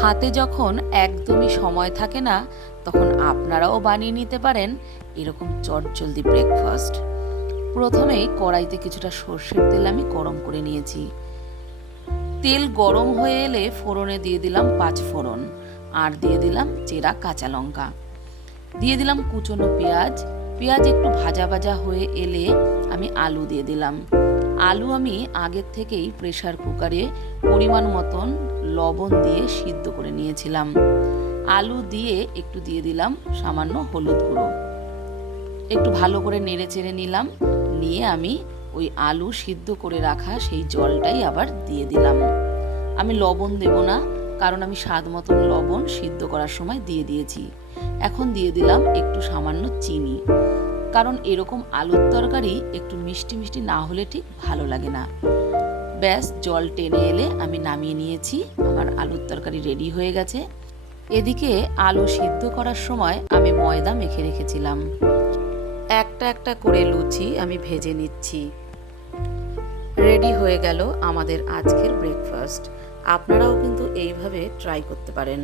হাতে যখন একদমই সময় থাকে না, তখন আপনারাও বানিয়ে নিতে পারেন এরকম চটজলদি ব্রেকফাস্ট। প্রথমেই কড়াইতে কিছুটা সর্ষের তেল আমি গরম করে নিয়েছি। তেল গরম হয়ে এলে ফোড়নে দিয়ে দিলাম 5 ফোড়ন, আর দিয়ে দিলাম চেরা কাঁচা লঙ্কা, দিয়ে দিলাম কুচনো পেঁয়াজ। পেঁয়াজ একটু ভাজা ভাজা হয়ে এলে আমি আলু দিয়ে দিলাম। আলু আমি আগের থেকেই প্রেসার কুকারে পরিমাণ মতন লবণ দিয়ে সিদ্ধ করে নিয়েছিলাম। আলু দিয়ে একটু দিয়ে দিলাম সামান্য হলুদ গুঁড়ো, একটু ভালো করে নেড়ে চেড়ে নিলাম। নিয়ে আমি ওই আলু সিদ্ধ করে রাখা সেই জলটাই আবার দিয়ে দিলাম। আমি লবণ দেব না, কারণ আমি স্বাদ মতন লবণ সিদ্ধ করার সময় দিয়ে দিয়েছি। এখন দিয়ে দিলাম একটু সামান্য চিনি, কারণ এরকম আলুর তরকারি একটু মিষ্টি মিষ্টি না হলে ঠিক ভালো লাগে না। ব্যাস, জল টেনে এলে আমি নামিয়ে নিয়েছি। আমার আলুর তরকারি রেডি হয়ে গেছে। এদিকে আলু সিদ্ধ করার সময় আমি ময়দা মেখে রেখেছিলাম। একটা একটা করে লুচি আমি ভেজে নিচ্ছি। রেডি হয়ে গেল আমাদের আজকের ব্রেকফাস্ট। আপনারাও কিন্তু এইভাবে ট্রাই করতে পারেন।